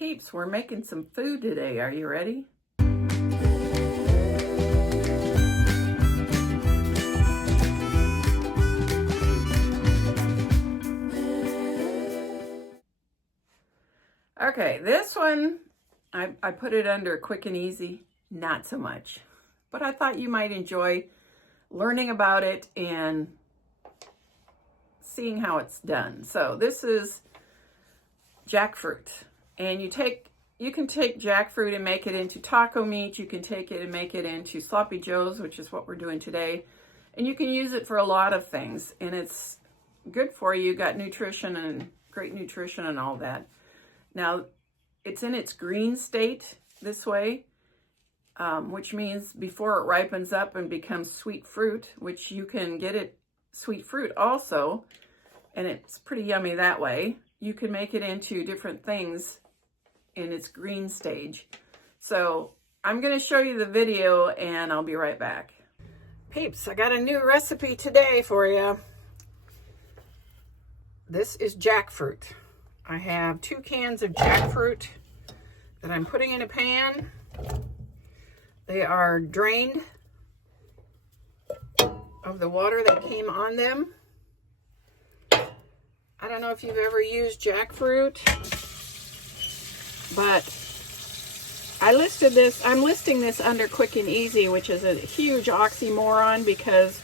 Peeps, we're making some food today. Are you ready? Okay, this one, I put it under quick and easy, not so much. But I thought you might enjoy learning about it and seeing how it's done. So this is jackfruit. And you can take jackfruit and make it into taco meat. You can take it and make it into sloppy joes, which is what we're doing today. And you can use it for a lot of things. And it's good for you. Got nutrition and great nutrition and all that. Now, it's in its green state this way, which means before it ripens up and becomes sweet fruit, which you can get it sweet fruit also, and it's pretty yummy that way. You can make it into different things in its green stage. So I'm going to show you the video and I'll be right back. Peeps, I got a new recipe today for you. This is jackfruit. I have 2 cans of jackfruit that I'm putting in a pan. They are drained of the water that came on them. I don't know if you've ever used jackfruit, but I'm listing this under quick and easy, which is a huge oxymoron because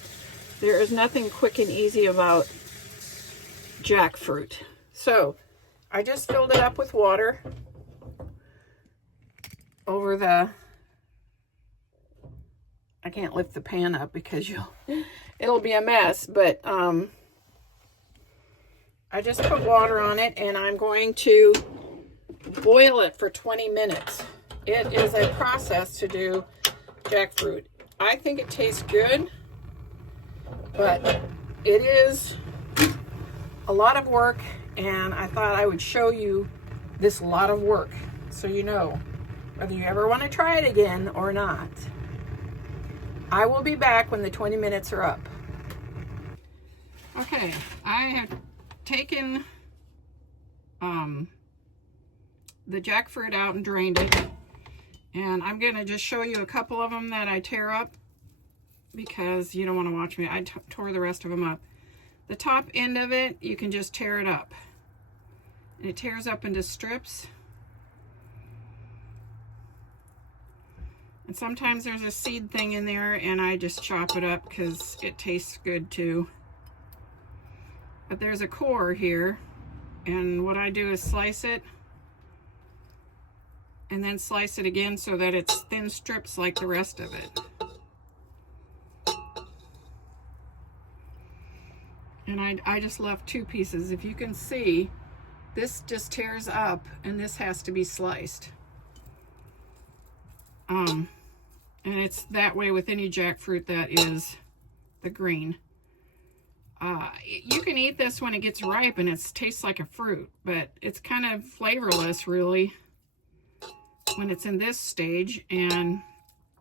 there is nothing quick and easy about jackfruit. So I just filled it up with water over the, I can't lift the pan up because it'll be a mess, but I just put water on it and I'm going to boil it for 20 minutes. It is a process to do jackfruit. I think it tastes good, but it is a lot of work, and I thought I would show you this lot of work so you know whether you ever want to try it again or not. I will be back when the 20 minutes are up. Okay, I have taken the jackfruit out and drained it, and I'm going to just show you a couple of them that I tear up because you don't want to watch me. I tore the rest of them up. The top end of it, you can just tear it up. And it tears up into strips. And sometimes there's a seed thing in there, and I just chop it up because it tastes good too. But there's a core here, and what I do is slice it, and then slice it again so that it's thin strips like the rest of it. And I just left 2 pieces. If you can see, this just tears up, and this has to be sliced. And it's that way with any jackfruit that is the green. You can eat this when it gets ripe and it tastes like a fruit, but it's kind of flavorless really when it's in this stage, and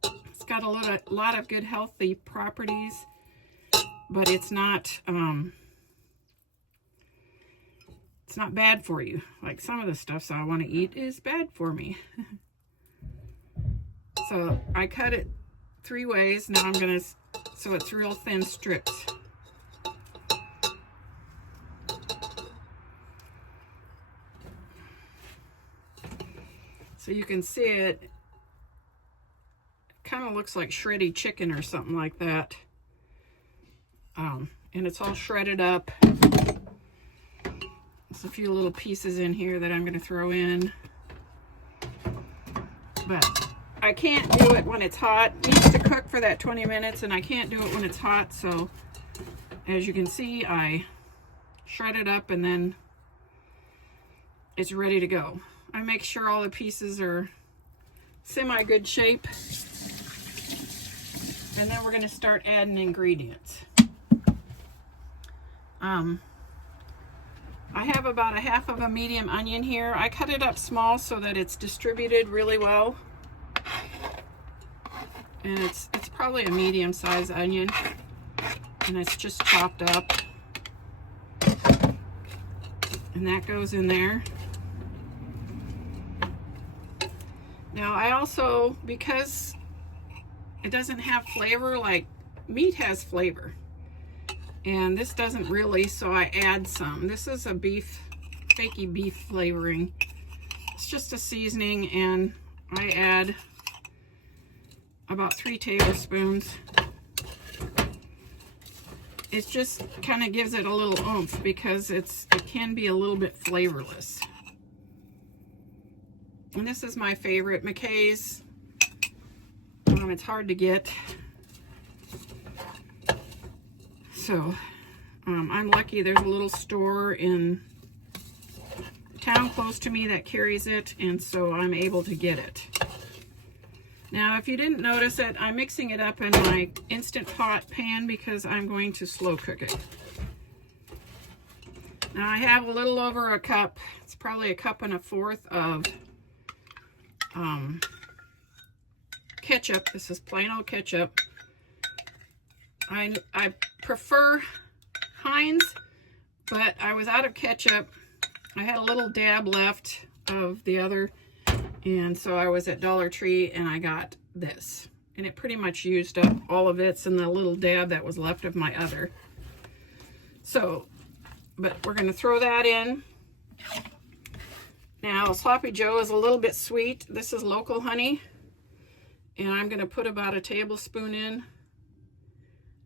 it's got a lot of good healthy properties, but it's not bad for you. Like some of the stuff I want to eat is bad for me. So I cut it 3 ways. Now I'm gonna, so it's real thin strips. So you can see it kind of looks like shredded chicken or something like that. And it's all shredded up. There's a few little pieces in here that I'm going to throw in. But I can't do it when it's hot. It needs to cook for that 20 minutes, and I can't do it when it's hot. So as you can see, I shred it up and then it's ready to go. I make sure all the pieces are semi-good shape. And then we're going to start adding ingredients. I have about 1/2 of a medium onion here. I cut it up small so that it's distributed really well. And it's probably a medium-sized onion. And it's just chopped up. And that goes in there. Now I also, because it doesn't have flavor like meat has flavor, and this doesn't really, so I add some. This is a fakey beef flavoring. It's just a seasoning, and I add about 3 tablespoons. It just kind of gives it a little oomph because it can be a little bit flavorless. And this is my favorite, McKay's. It's hard to get. So I'm lucky there's a little store in town close to me that carries it, and so I'm able to get it. Now, if you didn't notice it, I'm mixing it up in my Instant Pot pan because I'm going to slow cook it. Now, I have a little over a cup. It's probably 1 1/4 cups of ketchup. This is plain old ketchup. I prefer Heinz, but I was out of ketchup. I had a little dab left of the other, and so I was at Dollar Tree and I got this. And it pretty much used up all of it and the little dab that was left of my other. So, but we're going to throw that in. Now, Sloppy Joe is a little bit sweet. This is local honey. And I'm going to put about 1 tablespoon in.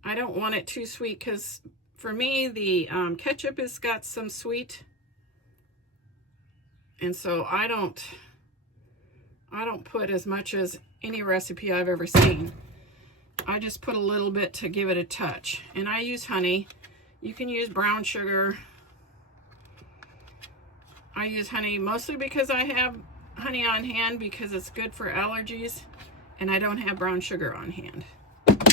I don't want it too sweet because for me, the ketchup has got some sweet. And so I don't put as much as any recipe I've ever seen. I just put a little bit to give it a touch. And I use honey. You can use brown sugar. I use honey mostly because I have honey on hand because it's good for allergies, and I don't have brown sugar on hand.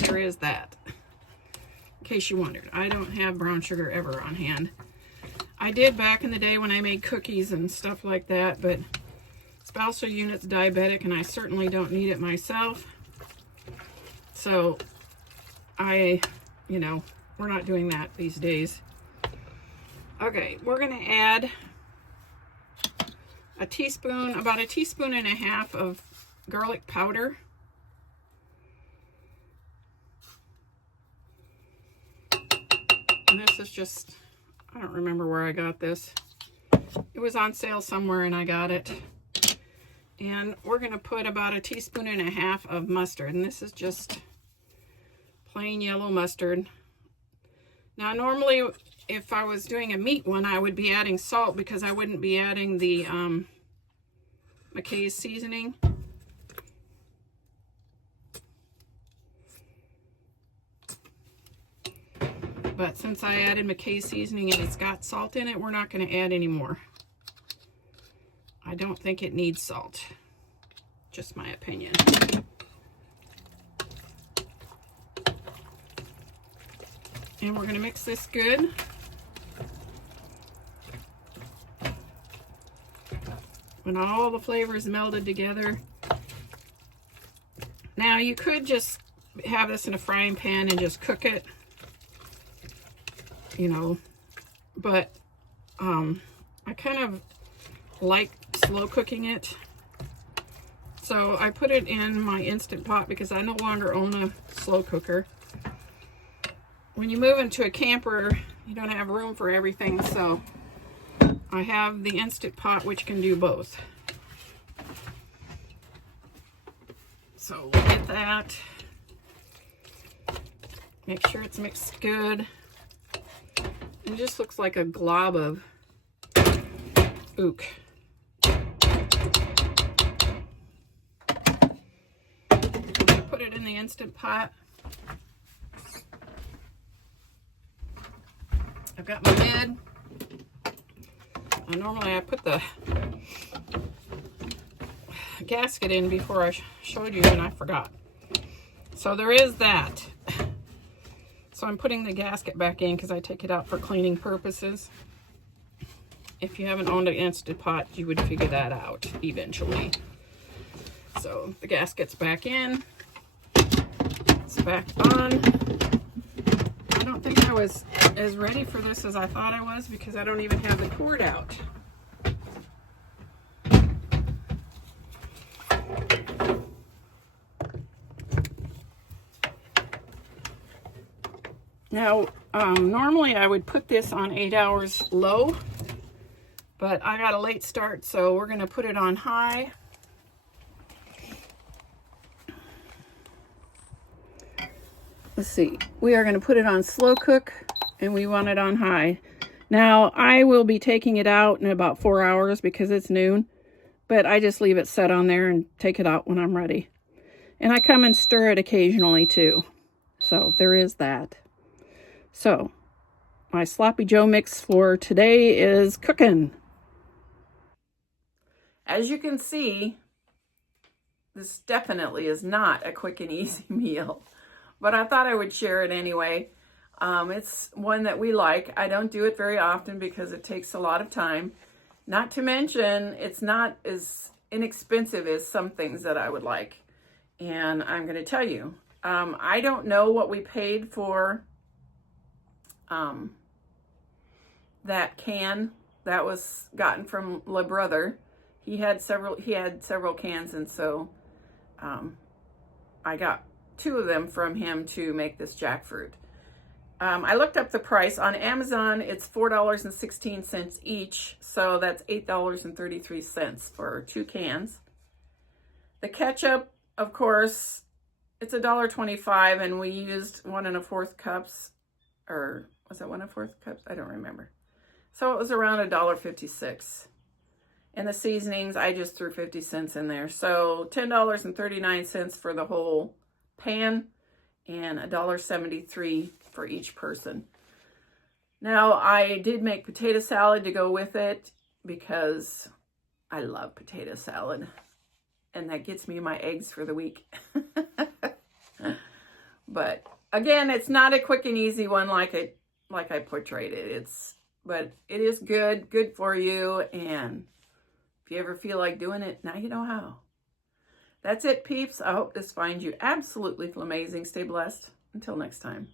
There is that. In case you wondered, I don't have brown sugar ever on hand. I did back in the day when I made cookies and stuff like that, but spousal unit's diabetic and I certainly don't need it myself. So we're not doing that these days. Okay, we're gonna add about 1.5 teaspoons of garlic powder. And this is just, I don't remember where I got this. It was on sale somewhere and I got it. And we're going to put about 1.5 teaspoons of mustard. And this is just plain yellow mustard. Now, normally, if I was doing a meat one, I would be adding salt because I wouldn't be adding the McKay's seasoning. But since I added McKay's seasoning and it's got salt in it, we're not going to add any more. I don't think it needs salt. Just my opinion. And we're going to mix this good. When all the flavors melded together. Now you could just have this in a frying pan and just cook it. But I kind of like slow cooking it. So I put it in my Instant Pot because I no longer own a slow cooker. When you move into a camper, you don't have room for everything, so I have the Instant Pot, which can do both. So we'll get that. Make sure it's mixed good. It just looks like a glob of ook. Put it in the Instant Pot. I've got my lid. Normally I put the gasket in before I showed you and I forgot. So there is that. So I'm putting the gasket back in because I take it out for cleaning purposes. If you haven't owned an Instant Pot, you would figure that out eventually. So the gasket's back in. It's back on. I don't think I was as ready for this as I thought I was because I don't even have the cord out. Now, normally I would put this on 8 hours low, but I got a late start, so we're going to put it on high. Let's see. We are going to put it on slow cook, and we want it on high. Now, I will be taking it out in about 4 hours because it's noon, but I just leave it set on there and take it out when I'm ready. And I come and stir it occasionally too. So there is that. So my Sloppy Joe mix for today is cooking. As you can see, this definitely is not a quick and easy meal, but I thought I would share it anyway. It's one that we like. I don't do it very often because it takes a lot of time. Not to mention, it's not as inexpensive as some things that I would like. And I'm going to tell you, I don't know what we paid for that can that was gotten from Le Brother. He had several cans, and so I got 2 of them from him to make this jackfruit. I looked up the price on Amazon. It's $4.16 each, so that's $8.33 for 2 cans. The ketchup, of course, it's $1.25, and we used 1 1/4 cups, or was it 1 1/4 cups? I don't remember. So it was around $1.56. And the seasonings, I just threw 50 cents in there. So $10.39 for the whole pan, and $1.73 for each person. Now, I did make potato salad to go with it because I love potato salad, and that gets me my eggs for the week. But again, it's not a quick and easy one like I portrayed it. But it is good for you, and if you ever feel like doing it, now you know how. That's it, peeps. I hope this finds you absolutely flamazing. Stay blessed. Until next time.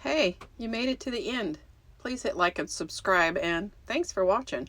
Hey, you made it to the end. Please hit like and subscribe, and thanks for watching.